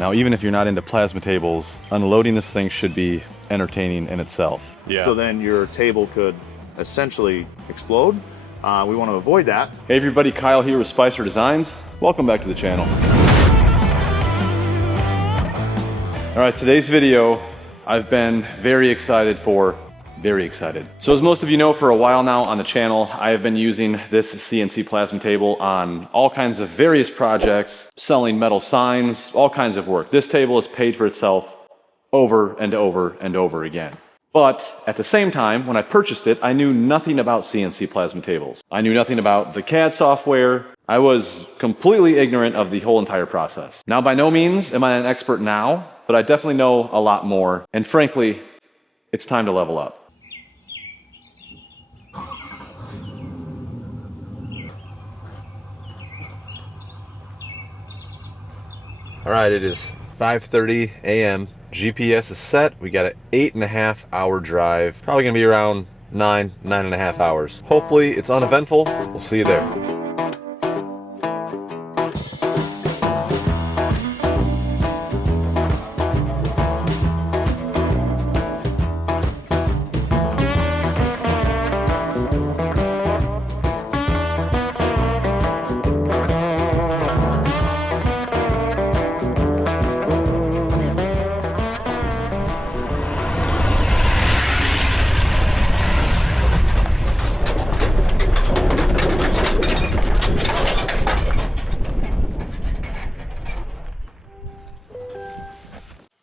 Now, even if you're not into plasma tables, unloading this thing should be entertaining in itself. Yeah. So then your table could essentially explode. We want to avoid that. Hey everybody, Kyle here with Spicer Designs. Welcome back to the channel. All right, today's video, I've been very excited for. So as most of you know, for a while now on the channel, I have been using this CNC plasma table on all kinds of various projects, selling metal signs, all kinds of work. This table has paid for itself over and over and over again. But at the same time, when I purchased it, I knew nothing about CNC plasma tables. I knew nothing about the CAD software. I was completely ignorant of the whole entire process. Now, by no means am I an expert now, but I definitely know a lot more. And frankly, it's time to level up. All right, it is 5:30 a.m. GPS is set. We got an 8.5 hour drive. Probably gonna be around 9.5 hours. Hopefully it's uneventful. We'll see you there.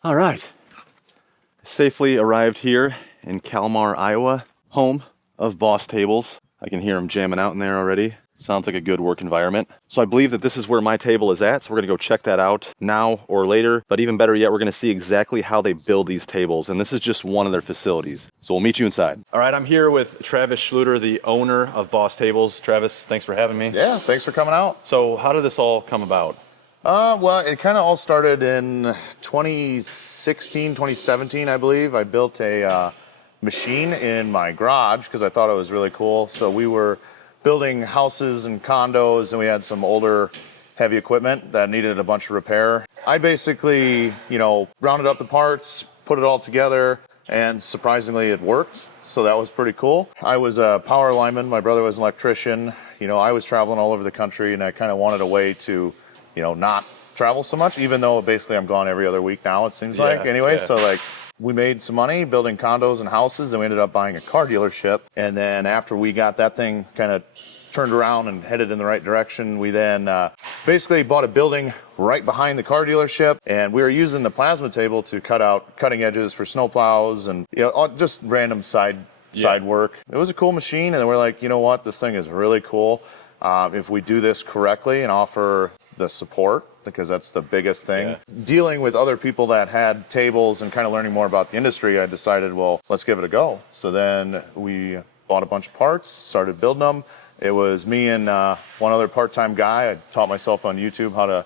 All right, safely arrived here in Kalmar, Iowa, home of Boss Tables. I can hear them jamming out in there already. Sounds like a good work environment. So I believe that this is where my table is at, so we're gonna go check that out now or later. But even better yet, we're gonna see exactly how they build these tables, and this is just one of their facilities. So we'll meet you inside. All right, I'm here with Travis Schluter, the owner of Boss Tables. Travis, thanks for having me. Yeah, thanks for coming out. So how did this all come about? Well, it kind of all started in 2016, 2017, I believe. I built a machine in my garage because I thought it was really cool. So we were building houses and condos, and we had some older heavy equipment that needed a bunch of repair. I basically, rounded up the parts, put it all together, and surprisingly it worked. So that was pretty cool. I was a power lineman. My brother was an electrician. I was traveling all over the country, and I kind of wanted a way to not travel so much, even though basically I'm gone every other week now, it seems like. Anyway, yeah. So we made some money building condos and houses, and we ended up buying a car dealership. And then after we got that thing kind of turned around and headed in the right direction, we then basically bought a building right behind the car dealership, and we were using the plasma table to cut out cutting edges for snowplows and just random side work. It was a cool machine, and then we're like, you know what, this thing is really cool. If we do this correctly and offer the support, because that's the biggest thing. Yeah. Dealing with other people that had tables and kind of learning more about the industry, I decided, well, let's give it a go. So then we bought a bunch of parts, started building them. It was me and one other part-time guy. I taught myself on YouTube how to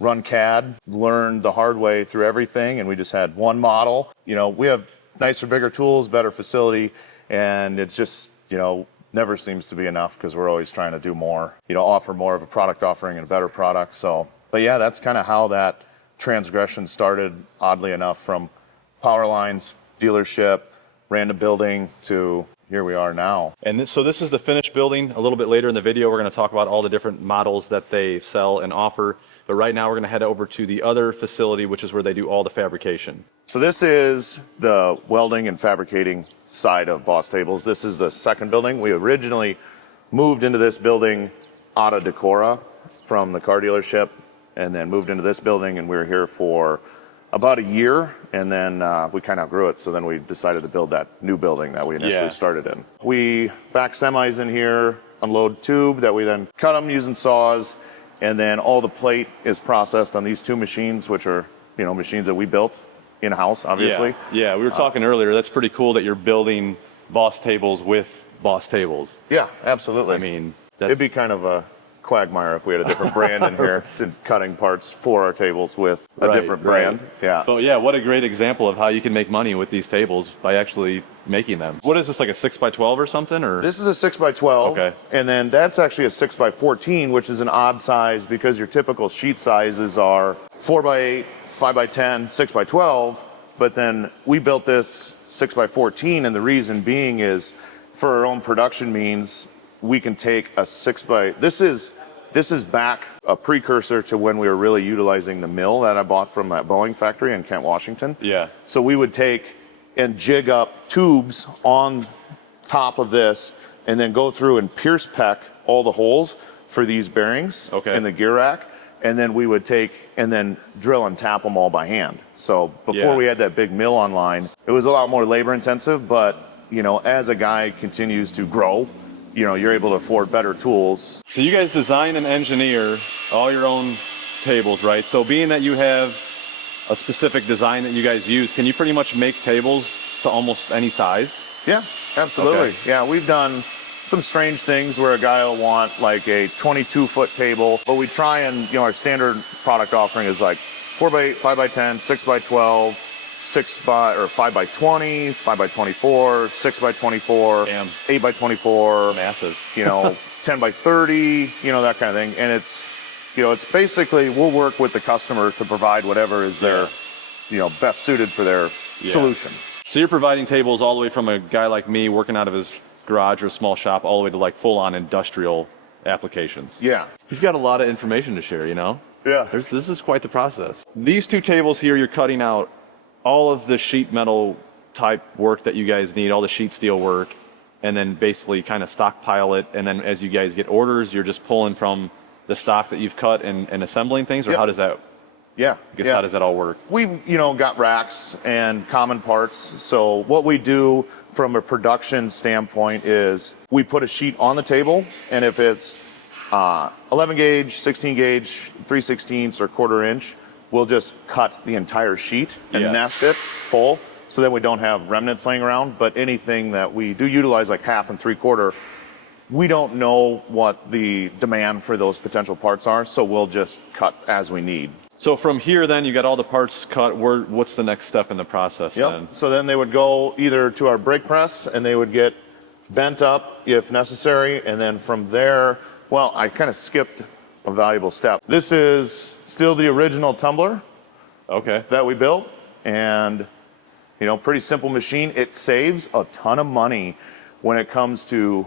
run CAD, learned the hard way through everything, and we just had one model. We have nicer, bigger tools, better facility, and it's just, never seems to be enough because we're always trying to do more, offer more of a product offering and a better product. So, but yeah, that's kind of how that transgression started, oddly enough, from power lines, dealership, random building to here we are now. And so this is the finished building. A little bit later in the video, we're going to talk about all the different models that they sell and offer. But right now we're going to head over to the other facility, which is where they do all the fabrication. So this is the welding and fabricating side of Boss Tables. This is the second building. We originally moved into this building out of Decorah from the car dealership, and then moved into this building, and we were here for about a year, and then we kind of outgrew it, so then we decided to build that new building that we initially started in. We back semis in here, unload tube that we then cut them using saws, and then all the plate is processed on these two machines, which are machines that we built in-house, obviously. Yeah, we were talking earlier, that's pretty cool that you're building Boss Tables with Boss Tables. Yeah, absolutely. I mean, it'd be kind of a quagmire if we had a different brand in here to cutting parts for our tables with a different brand. Yeah. So yeah, what a great example of how you can make money with these tables by actually making them. What is this, like a 6x12 or something? Or this is a 6x12. Okay. And then that's actually a 6x14, which is an odd size because your typical sheet sizes are 4x8, 5x10, 6x12. But then we built this 6x14, and the reason being is for our own production means we can take a 6x. This is back a precursor to when we were really utilizing the mill that I bought from that Boeing factory in Kent, Washington. Yeah. So we would take and jig up tubes on top of this and then go through and pierce peck all the holes for these bearings in the gear rack. And then we would take and then drill and tap them all by hand. So before we had that big mill online, it was a lot more labor intensive, but you know, as a guy continues to grow, you know, you're able to afford better tools. So you guys design and engineer all your own tables, right? So being that you have a specific design that you guys use, can you pretty much make tables to almost any size? Yeah, absolutely. Okay. Yeah, we've done some strange things where a guy will want like a 22-foot table, but we try and, you know, our standard product offering is like 4x8, 5x10, 6x12, 5x20, 5x24, 6x24, 8x24, massive, you know, 10x30, you know, that kind of thing. And it's, you know, it's basically we'll work with the customer to provide whatever is their, you know, best suited for their solution. So you're providing tables all the way from a guy like me working out of his garage or a small shop all the way to like full-on industrial applications. Yeah. You've got a lot of information to share, you know? Yeah. This is quite the process. These two tables here, you're cutting out all of the sheet metal type work that you guys need, all the sheet steel work, and then basically kind of stockpile it. And then as you guys get orders, you're just pulling from the stock that you've cut and assembling things, or how does that? Yeah. I guess how does that all work? We, you know, got racks and common parts. So what we do from a production standpoint is we put a sheet on the table, and if it's 11 gauge, 16 gauge, 3/16 or 1/4 inch, we'll just cut the entire sheet and nest it full, so then we don't have remnants laying around. But anything that we do utilize, like 1/2 and 3/4, we don't know what the demand for those potential parts are, so we'll just cut as we need. So from here, then you got all the parts cut. What's the next step in the process? Then? So then they would go either to our brake press and they would get bent up if necessary, and then from there, well, I kind of skipped a valuable step. This is still the original Tumbler that we built, and you know, pretty simple machine. It saves a ton of money when it comes to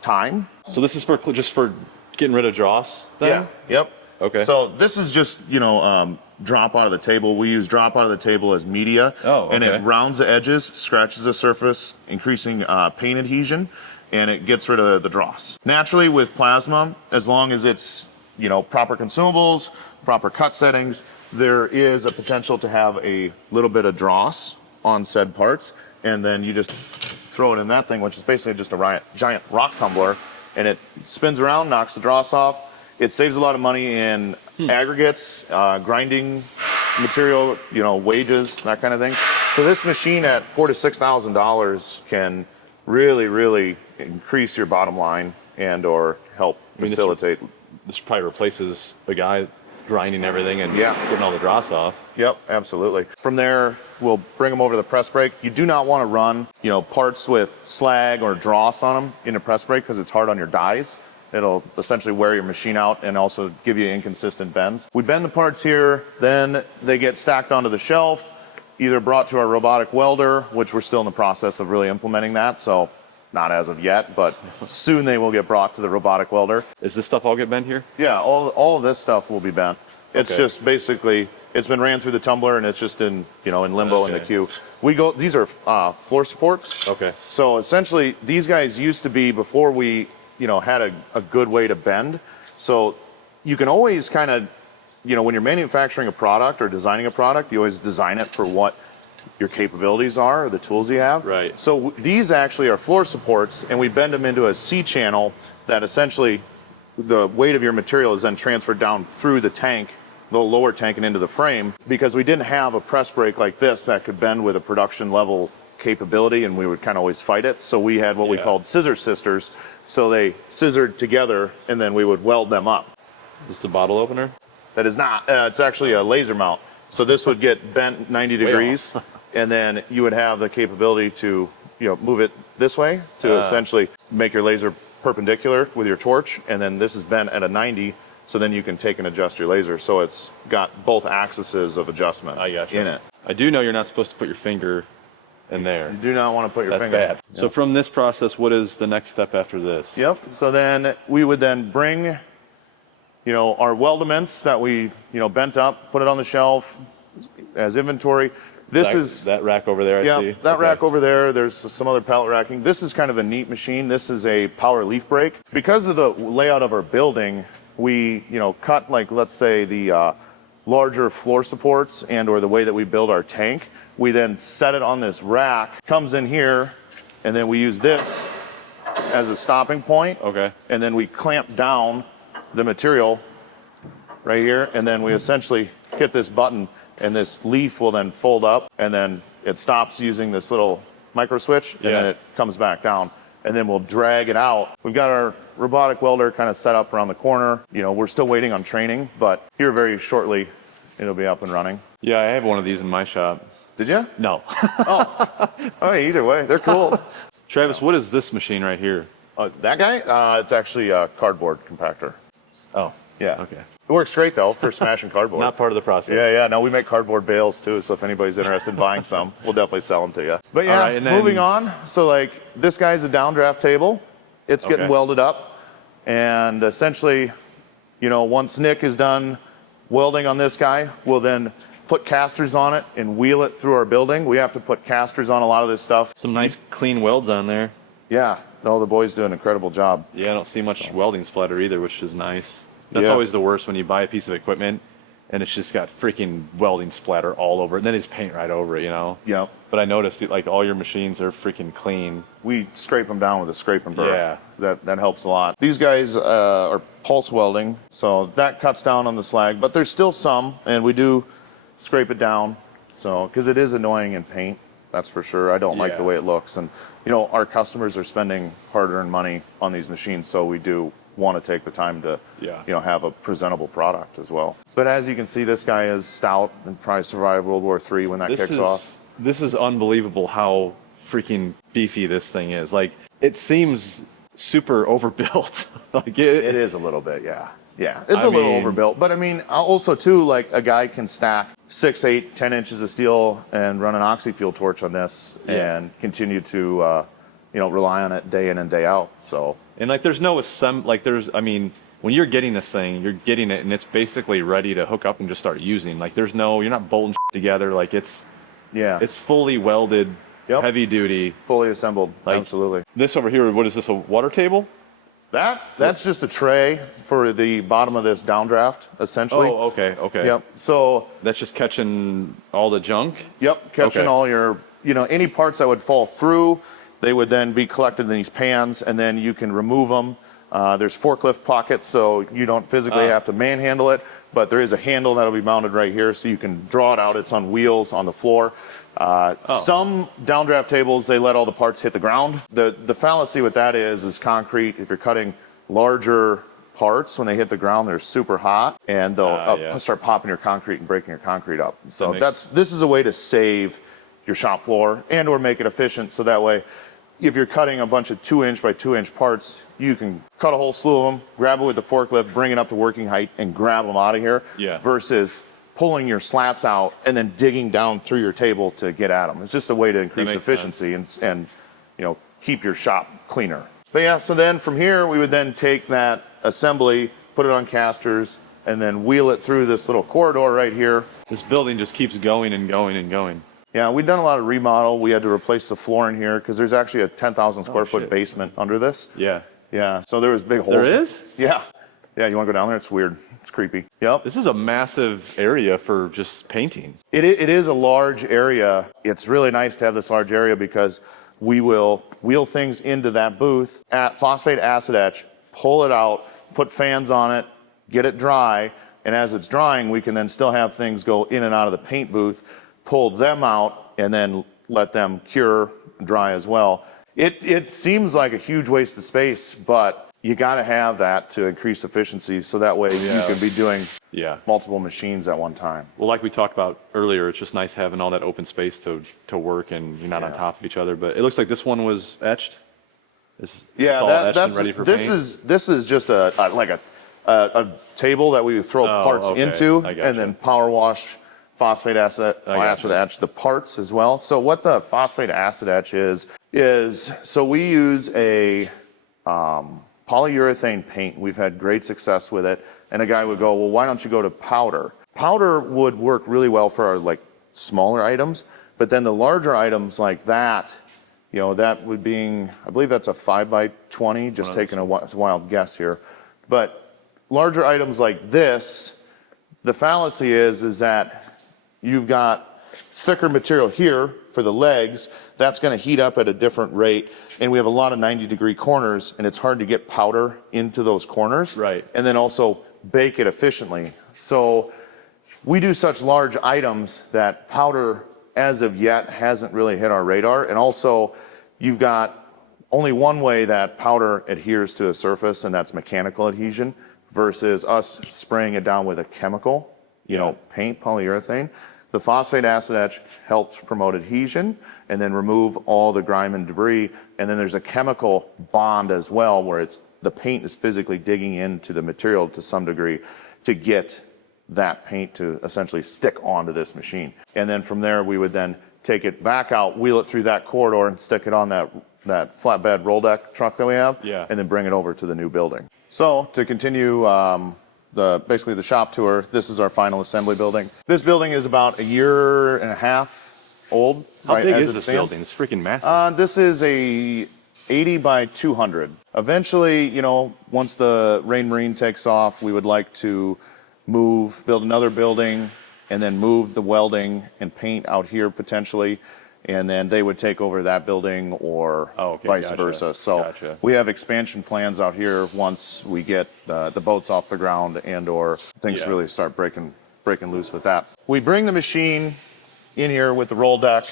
time. So this is for just for getting rid of dross then? Yeah. Yep. Okay. So this is just, you know, drop out of the table. We use drop out of the table as media. And it rounds the edges, scratches the surface, increasing paint adhesion, and it gets rid of the dross. Naturally with plasma, as long as it's, you know, proper consumables, proper cut settings, there is a potential to have a little bit of dross on said parts, and then you just throw it in that thing, which is basically just a giant rock tumbler, and it spins around, knocks the dross off. It saves a lot of money in aggregates, grinding material, you know, wages, that kind of thing. So this machine at $4,000 to $6,000 can really, really increase your bottom line and or help facilitate. This probably replaces a guy grinding everything and getting all the dross off. Yep, absolutely. From there, we'll bring them over to the press brake. You do not want to run, you know, parts with slag or dross on them in a press brake because it's hard on your dies. It'll essentially wear your machine out and also give you inconsistent bends. We bend the parts here, then they get stacked onto the shelf, either brought to our robotic welder, which we're still in the process of really implementing that, so not as of yet, but soon they will get brought to the robotic welder. Is this stuff all get bent here? Yeah, all of this stuff will be bent. It's just basically, it's been ran through the tumbler and it's just in, you know, in limbo in the queue. These are floor supports. So essentially, these guys used to be, before we, you know, had a good way to bend. So you can always kind of, you know, when you're manufacturing a product or designing a product, you always design it for what your capabilities are or the tools you have. Right. So these actually are floor supports, and we bend them into a C channel that essentially the weight of your material is then transferred down through the tank, the lower tank, and into the frame, because we didn't have a press brake like this that could bend with a production level capability, and we would kind of always fight it. So we had what we called scissor sisters. So they scissored together, and then we would weld them up. Is this a bottle opener? That is not. It's actually a laser mount. So this would get bent 90 degrees, and then you would have the capability to, move it this way to essentially make your laser perpendicular with your torch, and then this is bent at a 90, so then you can take and adjust your laser. So it's got both axes of adjustment in it. I do know you're not supposed to put your finger in there. You do not want to put your finger. That's bad. Yep. So from this process, what is the next step after this? Yep. So then we would then bring, our weldments that we, bent up, put it on the shelf as inventory. This is that rack over there. I see. That rack over there. There's some other pallet racking. This is kind of a neat machine. This is a power leaf brake. Because of the layout of our building, we, cut, like, let's say the larger floor supports and or the way that we build our tank. We then set it on this rack, comes in here, and then we use this as a stopping point. Okay. And then we clamp down the material right here, and then we essentially hit this button, and this leaf will then fold up, and then it stops using this little micro switch, and then it comes back down, and then we'll drag it out. We've got our robotic welder kind of set up around the corner. We're still waiting on training, but here very shortly it'll be up and running. Yeah, I have one of these in my shop. Did you? No. Oh, either way, they're cool. Travis, what is this machine right here? That guy? It's actually a cardboard compactor. Oh. Yeah. Okay. It works great though for smashing cardboard. Not part of the process. Yeah. No, we make cardboard bales too. So if anybody's interested in buying some, we'll definitely sell them to you. But yeah, right, moving on. So like this guy's a downdraft table. It's getting welded up, and essentially, once Nick is done welding on this guy, we'll then put casters on it and wheel it through our building. We have to put casters on a lot of this stuff. Some nice clean welds on there. Yeah. No, the boys do an incredible job. Yeah, I don't see much welding splatter either, which is nice. That's always the worst when you buy a piece of equipment and it's just got freaking welding splatter all over it, and then it's paint right over it, Yeah. But I noticed like all your machines are freaking clean. We scrape them down with a scrape and burr. Yeah. That helps a lot. These guys are pulse welding, so that cuts down on the slag, but there's still some, and we do scrape it down, so because it is annoying in paint, that's for sure. I don't like the way it looks, and our customers are spending hard-earned money on these machines, so we do want to take the time to have a presentable product as well. But as you can see, this guy is stout and probably survived World War III when that kicks off. This is unbelievable how freaking beefy this thing is. Like, it seems super overbuilt. Like it is a little bit, yeah. It's a little overbuilt, but I mean, also too, like a guy can stack 6, 8, 10 inches of steel and run an oxy-fuel torch on this and continue to rely on it day in and day out. So, and like there's no when you're getting this thing, you're getting it and it's basically ready to hook up and just start using. Like you're not bolting together. Like it's fully welded, heavy duty, fully assembled. Like, absolutely. This over here, what is this, a water table? That's just a tray for the bottom of this downdraft, essentially. Oh, okay. Yep. So that's just catching all the junk? Yep, catching all your, any parts that would fall through, they would then be collected in these pans, and then you can remove them. There's forklift pockets, so you don't physically have to manhandle it, but there is a handle that'll be mounted right here, so you can draw it out. It's on wheels on the floor. Some downdraft tables, they let all the parts hit the ground. The fallacy with that is concrete. If you're cutting larger parts, when they hit the ground, they're super hot, and they'll start popping your concrete and breaking your concrete up. So this is a way to save your shop floor and or make it efficient, so that way, if you're cutting a bunch of 2-inch by 2-inch parts, you can cut a whole slew of them, grab it with the forklift, bring it up to working height, and grab them out of here, versus pulling your slats out and then digging down through your table to get at them. It's just a way to increase efficiency and keep your shop cleaner. But yeah, so then from here, we would then take that assembly, put it on casters, and then wheel it through this little corridor right here. This building just keeps going and going and going. Yeah, we've done a lot of remodel. We had to replace the floor in here because there's actually a 10,000 square foot basement under this. Yeah, so there was big holes. There is? Yeah, you want to go down there? It's weird. It's creepy. Yep. This is a massive area for just painting. It is a large area. It's really nice to have this large area because we will wheel things into that booth at phosphate acid etch, pull it out, put fans on it, get it dry, and as it's drying, we can then still have things go in and out of the paint booth, pull them out, and then let them cure, dry as well. It seems like a huge waste of space, but you got to have that to increase efficiency, so that way you can be doing multiple machines at one time. Well, like we talked about earlier, it's just nice having all that open space to work, and you're not on top of each other. But it looks like this one was etched. It's all etched and ready for paint. This is just a table that we would throw parts into, and then power wash, phosphate acid etch the parts as well. So what the phosphate acid etch is so we use a polyurethane paint. We've had great success with it. And a guy would go, well, why don't you go to powder? Powder would work really well for our like smaller items, but then the larger items like that, you know, that would be, I believe that's a 5x20, just taking a wild guess here. But larger items like this, the fallacy is that you've got thicker material here for the legs, that's going to heat up at a different rate, and we have a lot of 90-degree corners, and it's hard to get powder into those corners, right? And then also bake it efficiently. So we do such large items that powder, as of yet, hasn't really hit our radar. And also, you've got only one way that powder adheres to a surface, and that's mechanical adhesion, versus us spraying it down with a chemical, you know, paint, polyurethane. The phosphate acid etch helps promote adhesion and then remove all the grime and debris. And then there's a chemical bond as well, where the paint is physically digging into the material to some degree to get that paint to essentially stick onto this machine. And then from there, we would then take it back out, wheel it through that corridor, and stick it on that flatbed roll deck truck that we have, and then bring it over to the new building. So to continue basically the shop tour, this is our final assembly building. This building is about 1.5 years old. How big is this building? It's freaking massive. This is a 80 by 200. Eventually, you know, once the Rain Marine takes off, we would like to build another building, and then move the welding and paint out here potentially, and then they would take over that building, or vice versa. So we have expansion plans out here once we get the boats off the ground, and or things really start breaking loose with that. We bring the machine in here with the roll deck,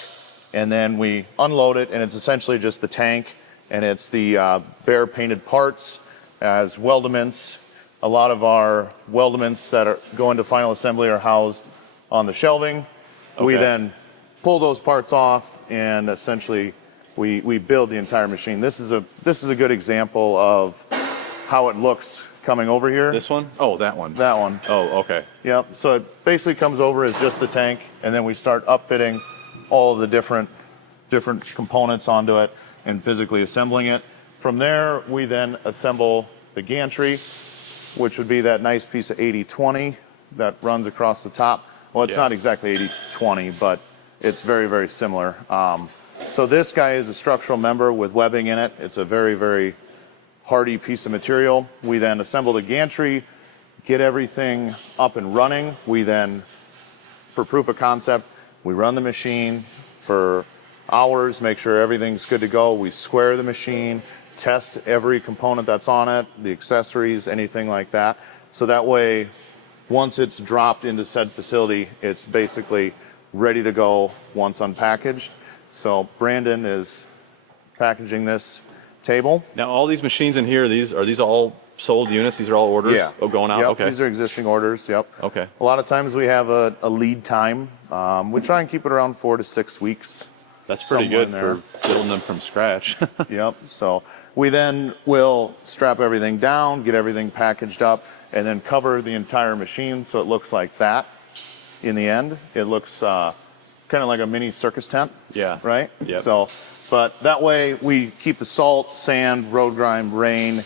and then we unload it, and it's essentially just the tank, and it's the bare painted parts as weldments. A lot of our weldments that go into final assembly are housed on the shelving. We then pull those parts off, and essentially we build the entire machine. This is a good example of how it looks coming over here. This one? Oh, that one. That one. Oh, okay. Yep. So it basically comes over as just the tank, and then we start upfitting all the different components onto it and physically assembling it. From there, we then assemble the gantry, which would be that nice piece of 80/20 that runs across the top. Well, it's not exactly 80/20, but it's very, very similar. So this guy is a structural member with webbing in it. It's a very, very hardy piece of material. We then assemble the gantry, get everything up and running. We then, for proof of concept, we run the machine for hours, make sure everything's good to go. We square the machine, test every component that's on it, the accessories, anything like that. So that way, once it's dropped into said facility, it's basically ready to go once unpackaged. So Brandon is packaging this table. Now, all these machines in here, are these all sold units? These are all orders? Yeah. Oh, going out? Yep. Okay. These are existing orders. Yep. Okay. A lot of times we have a lead time. We try and keep it around 4 to 6 weeks. That's pretty good for building them from scratch. Yep. So we then will strap everything down, get everything packaged up, and then cover the entire machine so it looks like that in the end. It looks kind of like a mini circus tent. Yeah. Right? Yep. So, but that way we keep the salt, sand, road grime, rain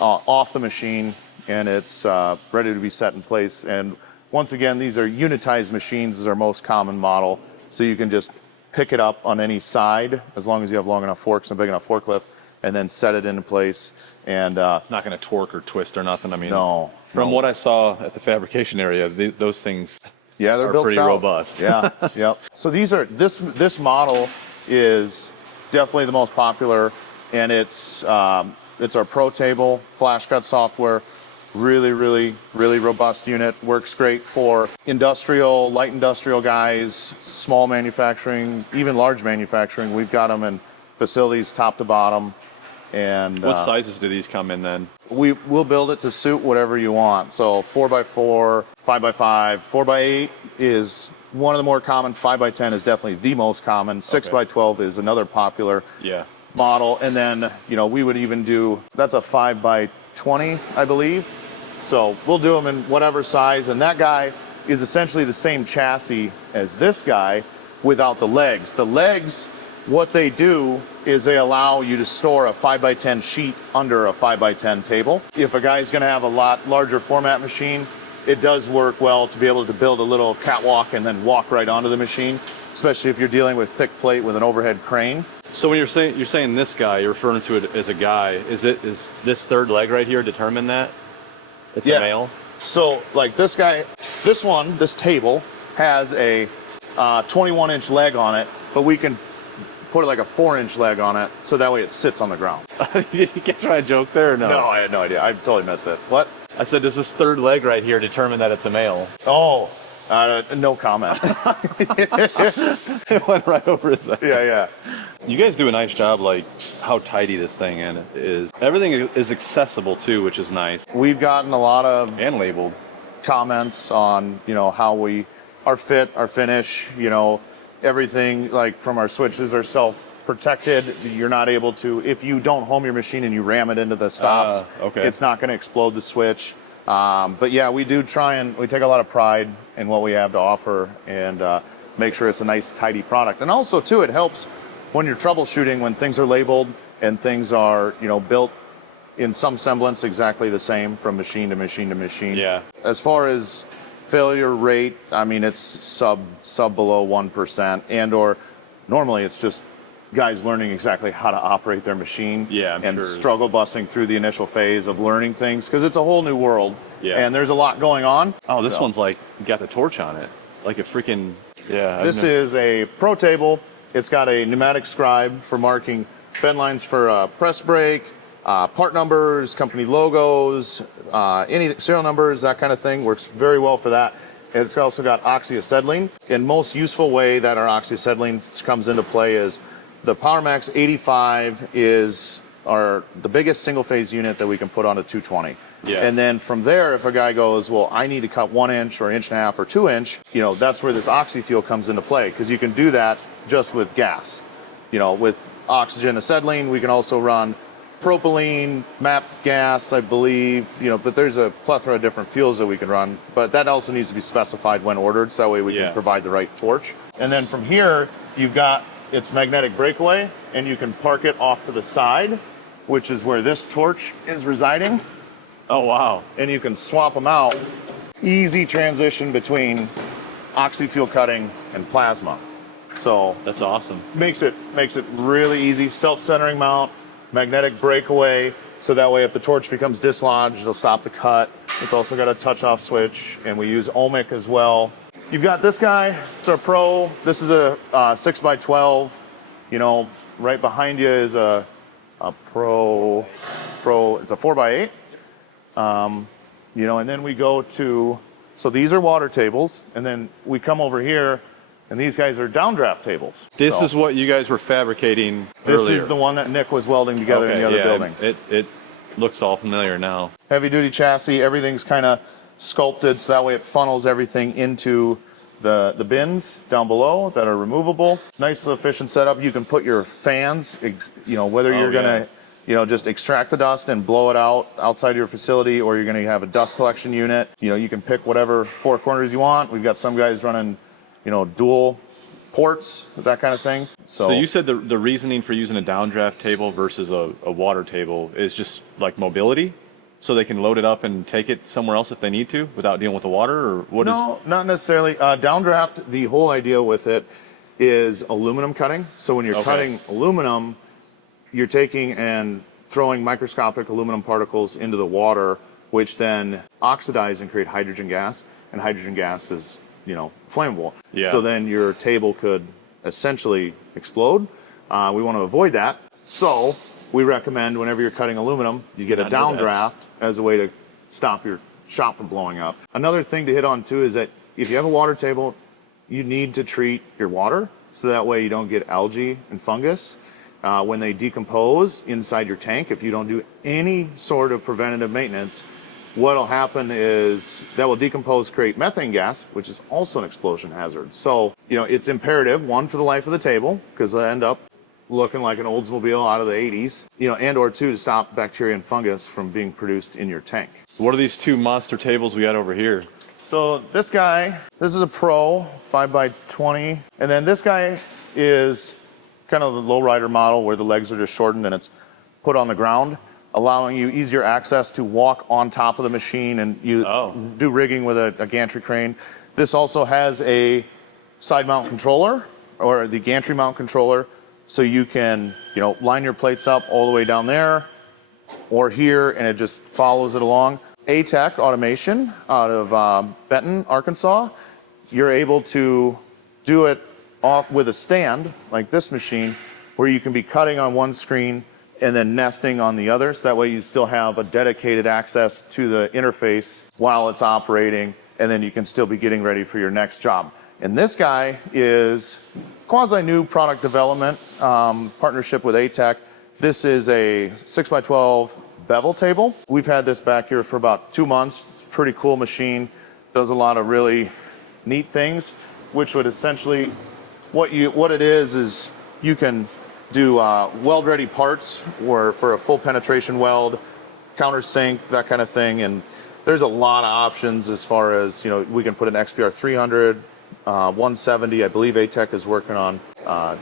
off the machine, and it's ready to be set in place. And once again, these are unitized machines. This is our most common model. So you can just pick it up on any side, as long as you have long enough forks and a big enough forklift, and then set it into place. And it's not going to torque or twist or nothing. I mean, from no. what I saw at the fabrication area, those things they're built pretty stout. robust. Yeah, yep. So this model is definitely the most popular, and it's our Pro Table flash cut software. Really, really, really robust unit. Works great for industrial, light industrial guys, small manufacturing, even large manufacturing. We've got them in facilities top to bottom. And what sizes do these come in then? We'll build it to suit whatever you want. So 4x4, 5x5, 4x8 is one of the more common. 5x10 is definitely the most common. 6x12 is another popular model. And then, you know, we would even do, that's a 5x20, I believe. So we'll do them in whatever size. And that guy is essentially the same chassis as this guy without the legs. The legs, what they do is they allow you to store a 5x10 sheet under a 5x10 table. If a guy's gonna have a lot larger format machine, it does work well to be able to build a little catwalk and then walk right onto the machine, especially if you're dealing with thick plate with an overhead crane. So when you're saying this guy, you're referring to it as a guy. Is this third leg right here determine that it's a male? So like this guy, this table has a 21-inch leg on it, but we can put like a 4-inch leg on it, so that way it sits on the ground. You can't try a joke there or no? No, I had no idea. I totally missed it. What? I said, does this third leg right here determine that it's a male? Oh, no comment. It went right over his head. Yeah. You guys do a nice job, like how tidy this thing is. Everything is accessible too, which is nice. We've gotten a lot of and labeled comments on, you know, how our fit, our finish, you know, everything like from our switches are self-protected. You're not able to, if you don't home your machine and you ram it into the stops, it's not going to explode the switch. But yeah, we take a lot of pride in what we have to offer and make sure it's a nice, tidy product. And also too, it helps when you're troubleshooting, when things are labeled and things are, you know, built in some semblance exactly the same from machine to machine to machine. Yeah. As far as failure rate, I mean, it's sub below 1%, and or normally it's just guys learning exactly how to operate their machine and struggle busting through the initial phase of learning things because it's a whole new world and there's a lot going on. Oh, this one's like got the torch on it, like a freaking This is a pro table. It's got a pneumatic scribe for marking bend lines for press brake, part numbers, company logos, any serial numbers, that kind of thing. Works very well for that. It's also got oxyacetylene. And most useful way that our oxyacetylene comes into play is the PowerMax 85 is the biggest single phase unit that we can put on a 220. Yeah. And then from there, if a guy goes, well, I need to cut 1 inch or 1.5 inches or 2 inch, you know, that's where this oxy fuel comes into play because you can do that just with gas. You know, with oxygen acetylene, we can also run propylene, MAP gas, I believe, you know, but there's a plethora of different fuels that we can run, but that also needs to be specified when ordered, so that way we can provide the right torch. And then from here, you've got its magnetic breakaway, and you can park it off to the side, which is where this torch is residing. Oh, wow. And you can swap them out. Easy transition between oxy fuel cutting and plasma. So that's awesome. Makes it really easy. Self-centering mount, magnetic breakaway, so that way if the torch becomes dislodged, it'll stop the cut. It's also got a touch-off switch, and we use ohmic as well. You've got this guy, it's our Pro. This is a 6x12. You know, right behind you is a Pro, it's a 4x8. You know, and then we go to, so these are water tables, and then we come over here, and these guys are downdraft tables. This is what you guys were fabricating This earlier. is the one that Nick was welding together in the other building. It looks all familiar now. Heavy duty chassis, everything's kind of sculpted so that way it funnels everything into the bins down below that are removable. Nice efficient setup. You can put your fans, you know, whether you're gonna, you know, just extract the dust and blow it out outside your facility, or you're gonna have a dust collection unit. You know, you can pick whatever four corners you want. We've got some guys running, you know, dual ports, that kind of thing. So you said the reasoning for using a downdraft table versus a water table is just like mobility? So they can load it up and take it somewhere else if they need to without dealing with the water, or what? No, not necessarily. Downdraft, the whole idea with it is aluminum cutting. So when you're cutting aluminum, you're taking and throwing microscopic aluminum particles into the water, which then oxidize and create hydrogen gas. And hydrogen gas is, you know, flammable. Yeah. So then your table could essentially explode. We want to avoid that. So we recommend whenever you're cutting aluminum, you get a downdraft as a way to stop your shop from blowing up. Another thing to hit on too is that if you have a water table, you need to treat your water so that way you don't get algae and fungus when they decompose inside your tank. If you don't do any sort of preventative maintenance, what'll happen is that will decompose, create methane gas, which is also an explosion hazard. So, you know, it's imperative, one, for the life of the table, because they end up looking like an Oldsmobile out of the 80s, you know, and or two, to stop bacteria and fungus from being produced in your tank. What are these two monster tables we got over here? So this guy, this is a Pro 5x20, and then this guy is kind of the lowrider model where the legs are just shortened and it's put on the ground, allowing you easier access to walk on top of the machine and you do rigging with a gantry crane. This also has a side mount controller, or the gantry mount controller, so you can, you know, line your plates up all the way down there or here, and it just follows it along. ATEC automation out of Benton, Arkansas. You're able to do it off with a stand like this machine, where you can be cutting on one screen and then nesting on the other, so that way you still have a dedicated access to the interface while it's operating, and then you can still be getting ready for your next job. And this guy is quasi-new product development, partnership with ATEC. This is a 6x12 bevel table. We've had this back here for about 2 months. It's a pretty cool machine. Does a lot of really neat things, which would essentially, what it is you can do weld-ready parts or for a full penetration weld, countersink, that kind of thing. And there's a lot of options as far as, you know, we can put an XPR 300, 170. I believe ATEC is working on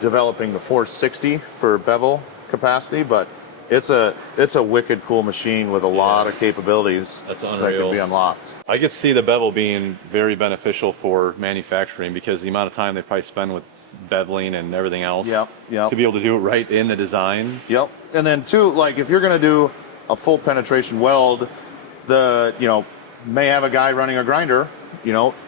developing the 460 for bevel capacity, but it's a wicked cool machine with a lot of capabilities. That's unreal. That can be unlocked. I could see the bevel being very beneficial for manufacturing, because the amount of time they probably spend with beveling and everything else. Yep. To be able to do it right in the design. Yep. And then two, like if you're going to do a full penetration weld, may have a guy running a grinder,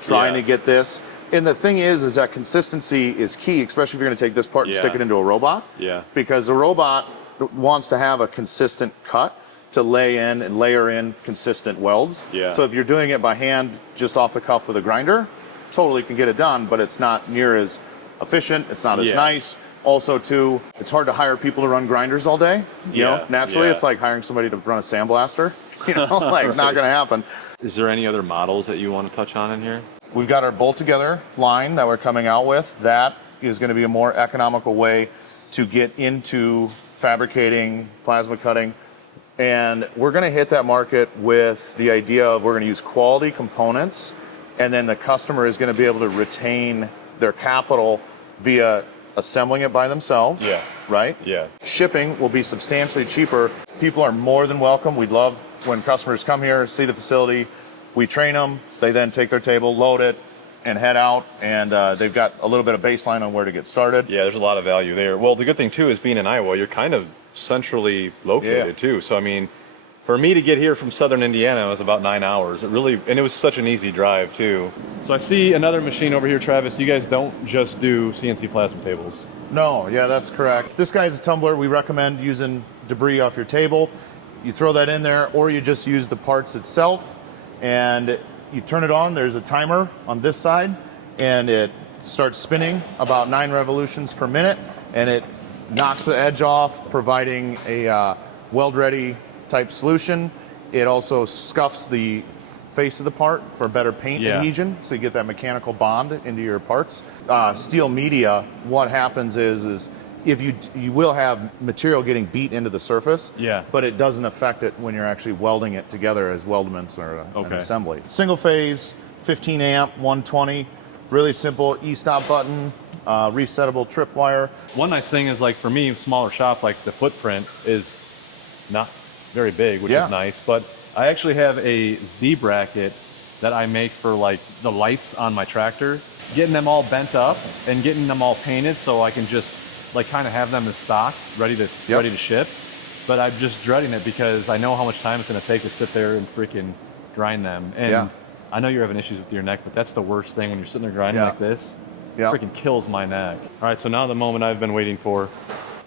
trying to get this. And the thing is that consistency is key, especially if you're going to take this part and stick it into a robot. Yeah. Because the robot wants to have a consistent cut to lay in and layer in consistent welds. Yeah. So if you're doing it by hand, just off the cuff with a grinder, totally can get it done, but it's not near as efficient. It's not as nice. Also, too, it's hard to hire people to run grinders all day. You know, naturally, it's like hiring somebody to run a sandblaster. Like not going to happen. Is there any other models that you want to touch on in here? We've got our bolt together line that we're coming out with. That is going to be a more economical way to get into fabricating, plasma cutting. And we're going to hit that market with the idea of we're going to use quality components, and then the customer is going to be able to retain their capital via assembling it by themselves. Yeah. Right? Yeah. Shipping will be substantially cheaper. People are more than welcome. We'd love when customers come here, see the facility, we train them, they then take their table, load it, and head out, and they've got a little bit of baseline on where to get started. Yeah, there's a lot of value there. Well, the good thing, too, is being in Iowa, you're kind of centrally located, too. So, I mean, for me to get here from southern Indiana, it was about 9 hours. And it was such an easy drive, too. So I see another machine over here, Travis. You guys don't just do CNC plasma tables. No, yeah, that's correct. This guy's a tumbler. We recommend using debris off your table. You throw that in there, or you just use the parts itself, and you turn it on. There's a timer on this side, and it starts spinning about 9 revolutions per minute, and it knocks the edge off, providing a weld-ready type solution. It also scuffs the face of the part for better paint adhesion, so you get that mechanical bond into your parts. Steel media, what happens is if you will have material getting beat into the surface, but it doesn't affect it when you're actually welding it together as weldments or an assembly. Single phase, 15 amp, 120, really simple e-stop button, resettable tripwire. One nice thing is, like, for me, smaller shop, like the footprint is not very big, which is nice, but I actually have a Z bracket that I make for like the lights on my tractor, getting them all bent up and getting them all painted so I can just like kind of have them as stock, ready to ship. But I'm just dreading it because I know how much time it's going to take to sit there and freaking grind them. And I know you're having issues with your neck, but that's the worst thing when you're sitting there grinding like this. It freaking kills my neck. All right, so now the moment I've been waiting for.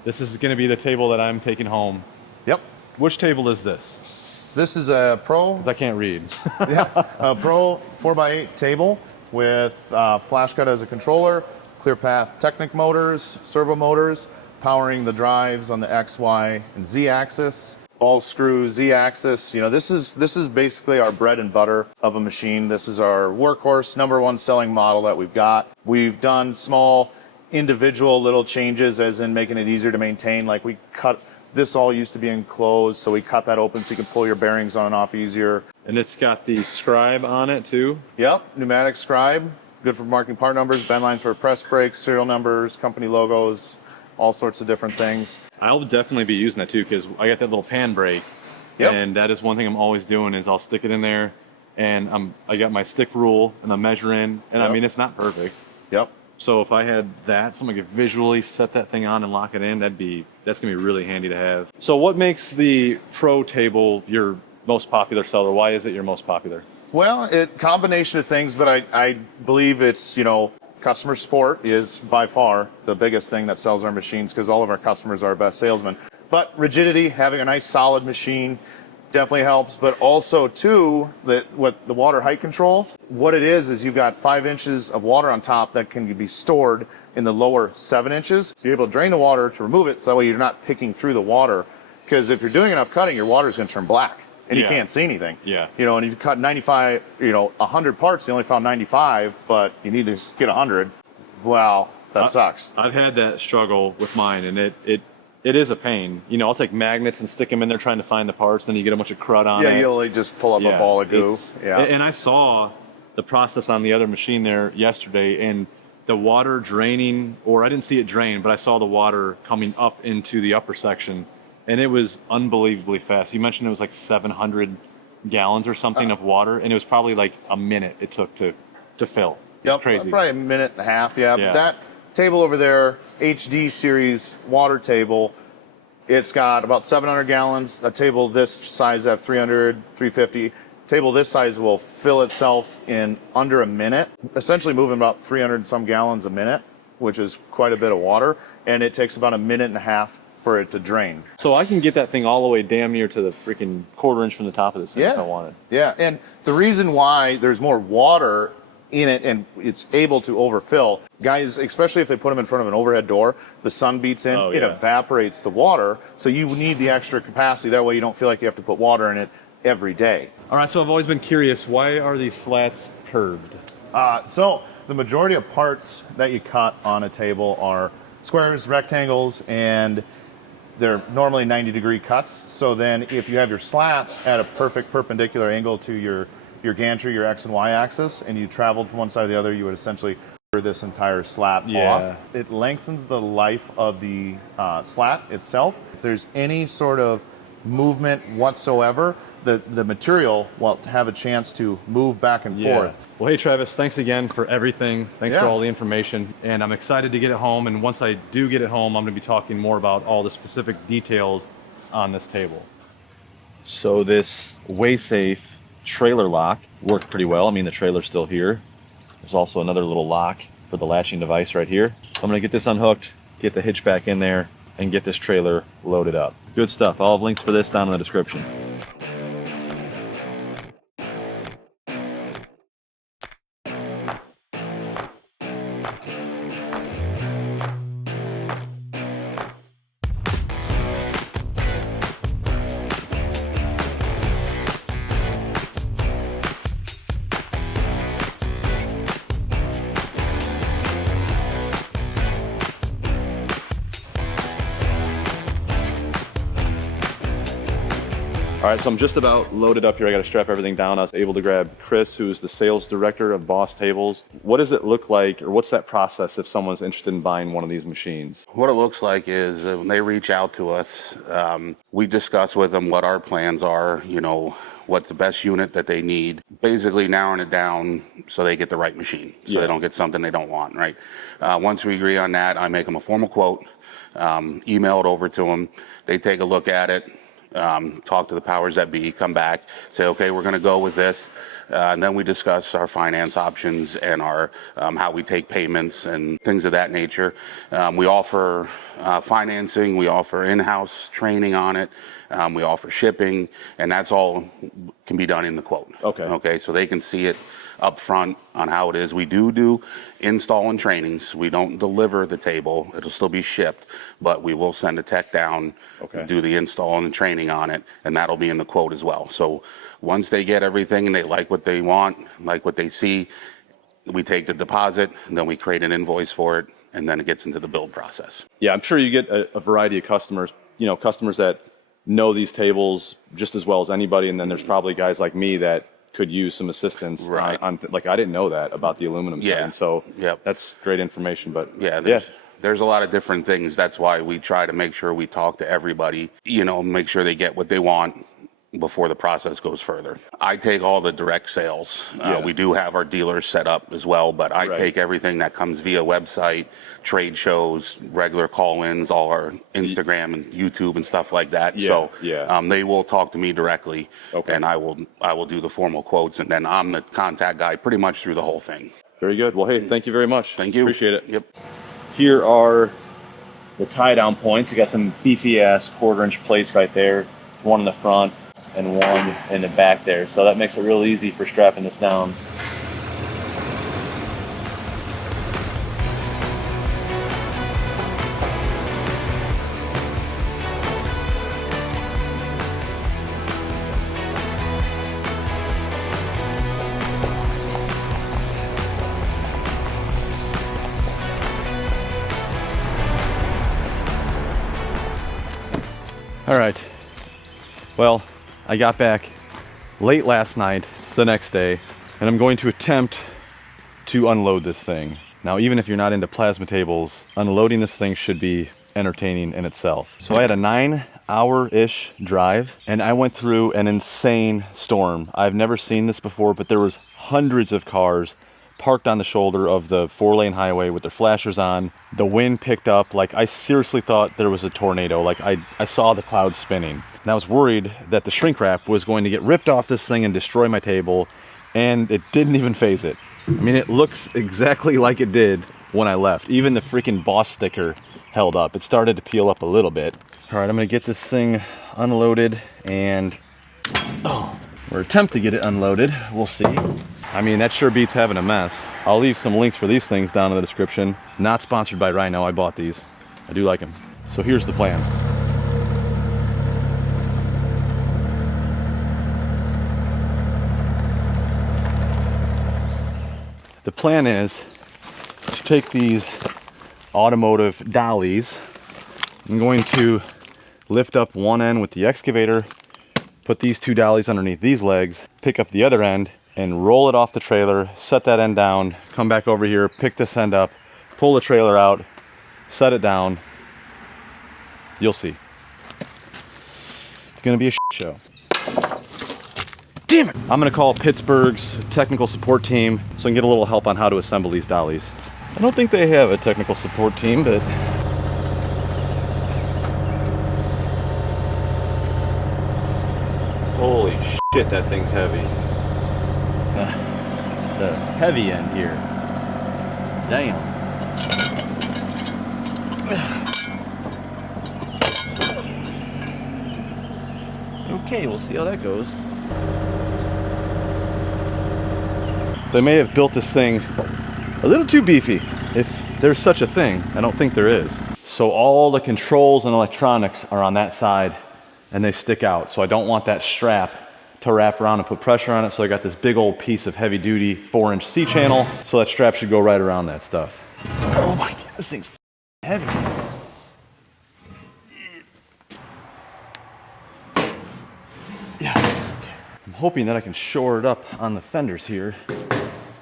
This is going to be the table that I'm taking home. Yep. Which table is this? This is a Pro. Because I can't read. Yeah, a Pro 4x8 table with flash cut as a controller, clear path Technic motors, servo motors, powering the drives on the X, Y, and Z axis. Ball screw Z axis. You know, this is basically our bread and butter of a machine. This is our workhorse, #1 selling model that we've got. We've done small individual little changes, as in making it easier to maintain. Like we cut, this all used to be enclosed, so we cut that open so you can pull your bearings on and off easier. And it's got the scribe on it too. Yep, pneumatic scribe, good for marking part numbers, bend lines for press brakes, serial numbers, company logos, all sorts of different things. I'll definitely be using that too, because I got that little pan brake. Yep. And that is one thing I'm always doing is I'll stick it in there, and I got my stick rule and I'm measuring, and I Yep. mean, it's not perfect. Yep. So if I had that, someone could visually set that thing on and lock it in, that's gonna be really handy to have. So what makes the Pro table your most popular seller? Why is it your most popular? Well, combination of things, but I believe it's, you know, customer support is by far the biggest thing that sells our machines, because all of our customers are our best salesmen. But rigidity, having a nice solid machine definitely helps, but also too, what the water height control, what it is you've got 5 inches of water on top that can be stored in the lower 7 inches. You're able to drain the water to remove it, so that way you're not picking through the water, because if you're doing enough cutting, your water's going to turn black and you can't see anything. Yeah. You know, and if you cut 95, 100 parts, you only found 95, but you need to get 100. Well, that sucks. I've had that struggle with mine, and it is a pain. You know, I'll take magnets and stick them in there trying to find the parts, then you get a bunch of crud on it. Yeah, you'll just pull up a ball of goo. Yeah. And I saw the process on the other machine there yesterday, and the water draining, or I didn't see it drain, but I saw the water coming up into the upper section, and it was unbelievably fast. You mentioned it was like 700 gallons or something of water, and it was probably like a minute it took to fill. It's crazy. Probably a minute and a half, yeah. That table over there, HD series water table, it's got about 700 gallons. A table this size have 300, 350. Table this size will fill itself in under a minute, essentially moving about 300 and some gallons a minute, which is quite a bit of water, and it takes about a minute and a half for it to drain. So I can get that thing all the way damn near to the freaking 1/4 inch from the top of this thing if I wanted. Yeah, and the reason why there's more water in it and it's able to overfill, guys, especially if they put them in front of an overhead door, the sun beats in, it evaporates the water, so you need the extra capacity. That way you don't feel like you have to put water in it every day. All right, so I've always been curious, why are these slats curved? So the majority of parts that you cut on a table are squares, rectangles, and they're normally 90-degree cuts. So then if you have your slats at a perfect perpendicular angle to your gantry, your X and Y axis, and you traveled from one side to the other, you would essentially clear this entire slat off. It lengthens the life of the slat itself. If there's any sort of movement whatsoever, the material will have a chance to move back and forth. Well, hey Travis, thanks again for everything. Thanks for all the information, and I'm excited to get it home, and once I do get it home, I'm going to be talking more about all the specific details on this table. So this WaySafe trailer lock worked pretty well. I mean, the trailer's still here. There's also another little lock for the latching device right here. I'm going to get this unhooked, get the hitch back in there, and get this trailer loaded up. Good stuff. I'll have links for this down in the description. All right, so I'm just about loaded up here. I got to strap everything down. I was able to grab Chris, who's the sales director of Boss Tables. What does it look like, or what's that process if someone's interested in buying one of these machines? What it looks like is when they reach out to us, we discuss with them what our plans are, you know, what's the best unit that they need, basically narrowing it down so they get the right machine, so they don't get something they don't want, right? Once we agree on that, I make them a formal quote, email it over to them. They take a look at it. talk to the powers that be, come back, say, okay, we're going to go with this. And then we discuss our finance options and our how we take payments and things of that nature. We offer financing, we offer in-house training on it, we offer shipping, and that's all can be done in the quote. Okay, so they can see it up front on how it is. We do install and trainings. We don't deliver the table. It'll still be shipped, but we will send a tech down, do the install and training on it, and that'll be in the quote as well. So once they get everything and they like what they want, like what they see, we take the deposit, and then we create an invoice for it, and then it gets into the build process. Yeah, I'm sure you get a variety of customers, you know, customers that know these tables just as well as anybody, and then there's probably guys like me that could use some assistance on like, I didn't know that about the aluminum thing, so that's great information. But there's a lot of different things. That's why we try to make sure we talk to everybody, you know, make sure they get what they want before the process goes further. I take all the direct sales. We do have our dealers set up as well, but I take everything that comes via website, trade shows, regular call-ins, all our Instagram and YouTube and stuff like that. They will talk to me directly, and I will do the formal quotes, and then I'm the contact guy pretty much through the whole thing. Very good. Well, hey, thank you very much. Thank you. Appreciate it. Yep. Here are the tie-down points. You got some beefy-ass quarter-inch plates right there. One in the front and one in the back there. So that makes it real easy for strapping this down. All right, well, I got back late last night, it's the next day, and I'm going to attempt to unload this thing. Now, even if you're not into plasma tables, unloading this thing should be entertaining in itself. So I had a 9-hour-ish drive, and I went through an insane storm. I've never seen this before, but there was hundreds of cars parked on the shoulder of the 4-lane highway with their flashers on. The wind picked up, like I seriously thought there was a tornado. Like I saw the clouds spinning. And I was worried that the shrink wrap was going to get ripped off this thing and destroy my table, and it didn't even phase it. I mean, it looks exactly like it did when I left. Even the freaking Boss sticker held up. It started to peel up a little bit. All right, I'm gonna get this thing unloaded, and or attempt to get it unloaded. We'll see. I mean, that sure beats having a mess. I'll leave some links for these things down in the description. Not sponsored by Rhino, I bought these. I do like them. So here's the plan. The plan is to take these automotive dollies. I'm going to lift up one end with the excavator, put these two dollies underneath these legs, pick up the other end, and roll it off the trailer, set that end down, come back over here, pick this end up, pull the trailer out, set it down. You'll see. It's gonna be a shit show. Damn it! I'm gonna call Pittsburgh's technical support team so I can get a little help on how to assemble these dollies. I don't think they have a technical support team, but holy shit, that thing's heavy. The heavy end here. Damn. Okay, we'll see how that goes. They may have built this thing a little too beefy, if there's such a thing. I don't think there is. So all the controls and electronics are on that side, and they stick out. So I don't want that strap to wrap around and put pressure on it. So I got this big old piece of heavy duty 4-inch C-channel. So that strap should go right around that stuff. Oh my God, this thing's heavy. Yes. I'm hoping that I can shore it up on the fenders here.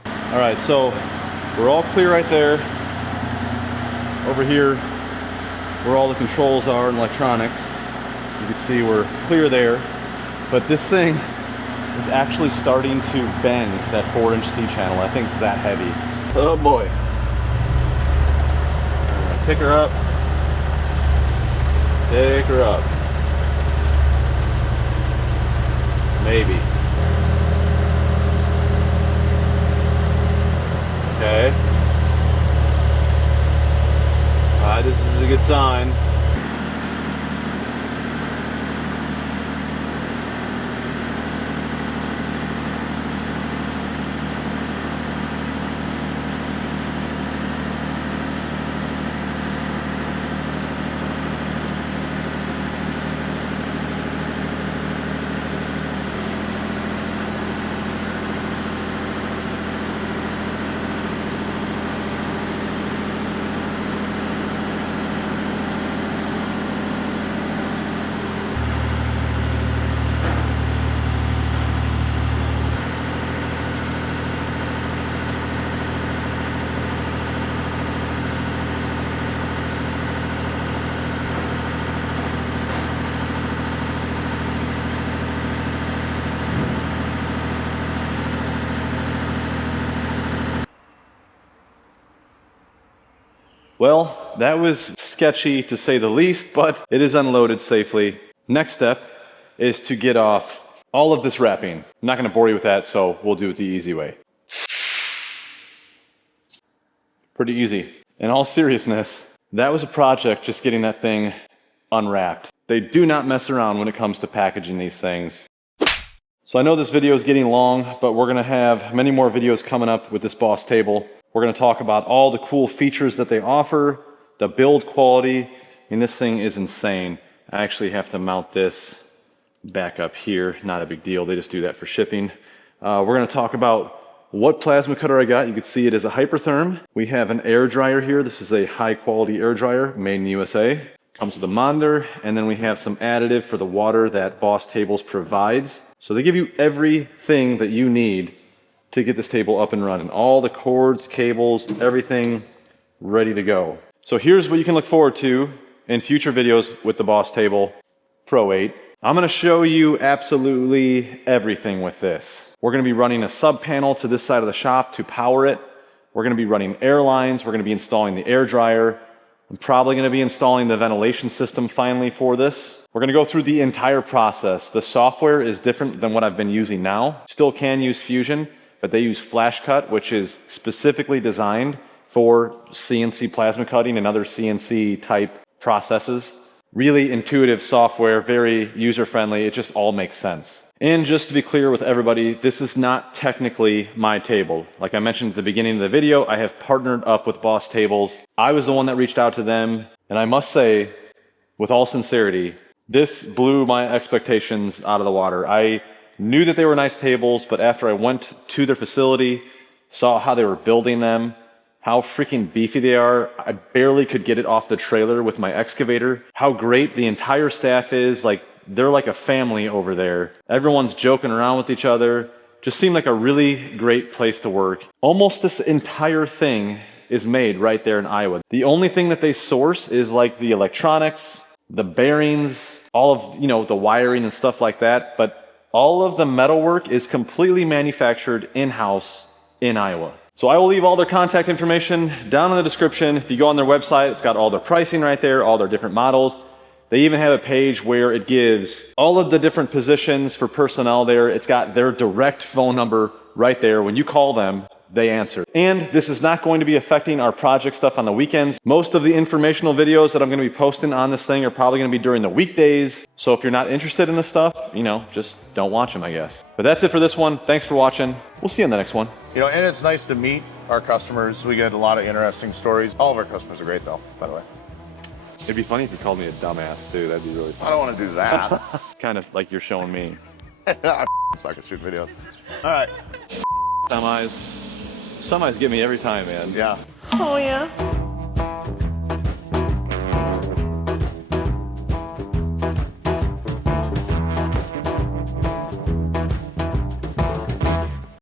All right, so we're all clear right there. Over here, where all the controls are and electronics, you can see we're clear there. But this thing is actually starting to bend that 4-inch C-channel. I think it's that heavy. Oh boy. Pick her up. Pick her up. Maybe. Okay. Alright, this is a good sign. Well, that was sketchy to say the least, but it is unloaded safely. Next step is to get off all of this wrapping. I'm not going to bore you with that, so we'll do it the easy way. Pretty easy. In all seriousness, that was a project just getting that thing unwrapped. They do not mess around when it comes to packaging these things. So I know this video is getting long, but we're going to have many more videos coming up with this Boss table. We're going to talk about all the cool features that they offer, the build quality, and this thing is insane. I actually have to mount this back up here. Not a big deal. They just do that for shipping. We're going to talk about what plasma cutter I got. You can see it is a Hypertherm. We have an air dryer here. This is a high quality air dryer made in the USA. Comes with a monitor, and then we have some additive for the water that Boss Tables provides. So they give you everything that you need to get this table up and running. All the cords, cables, everything ready to go. So here's what you can look forward to in future videos with the Boss Table Pro 8. I'm gonna show you absolutely everything with this. We're gonna be running a sub panel to this side of the shop to power it. We're gonna be running air lines. We're gonna be installing the air dryer. I'm probably going to be installing the ventilation system finally for this. We're going to go through the entire process. The software is different than what I've been using now. Still can use Fusion, but they use FlashCut, which is specifically designed for CNC plasma cutting and other CNC type processes. Really intuitive software, very user-friendly. It just all makes sense. And just to be clear with everybody, this is not technically my table. Like I mentioned at the beginning of the video, I have partnered up with Boss Tables. I was the one that reached out to them, and I must say, with all sincerity, this blew my expectations out of the water. I knew that they were nice tables, but after I went to their facility, saw how they were building them, how freaking beefy they are, I barely could get it off the trailer with my excavator, how great the entire staff is, like, they're like a family over there. Everyone's joking around with each other. Just seemed like a really great place to work. Almost this entire thing is made right there in Iowa. The only thing that they source is like the electronics, the bearings, all of, you know, the wiring and stuff like that. But all of the metalwork is completely manufactured in-house in Iowa. So I will leave all their contact information down in the description. If you go on their website, it's got all their pricing right there, all their different models. They even have a page where it gives all of the different positions for personnel there. It's got their direct phone number right there. When you call them, they answer. And this is not going to be affecting our project stuff on the weekends. Most of the informational videos that I'm going to be posting on this thing are probably going to be during the weekdays. So if you're not interested in this stuff, you know, just don't watch them, I guess. But that's it for this one. Thanks for watching. We'll see you in the next one. You know, and it's nice to meet our customers. We get a lot of interesting stories. All of our customers are great, though, by the way. It'd be funny if you called me a dumbass, too. That'd be really funny. I don't want to do that. Kind of like you're showing me. I suck at shooting videos. All right. Semis get me every time, man. Yeah. Oh, yeah?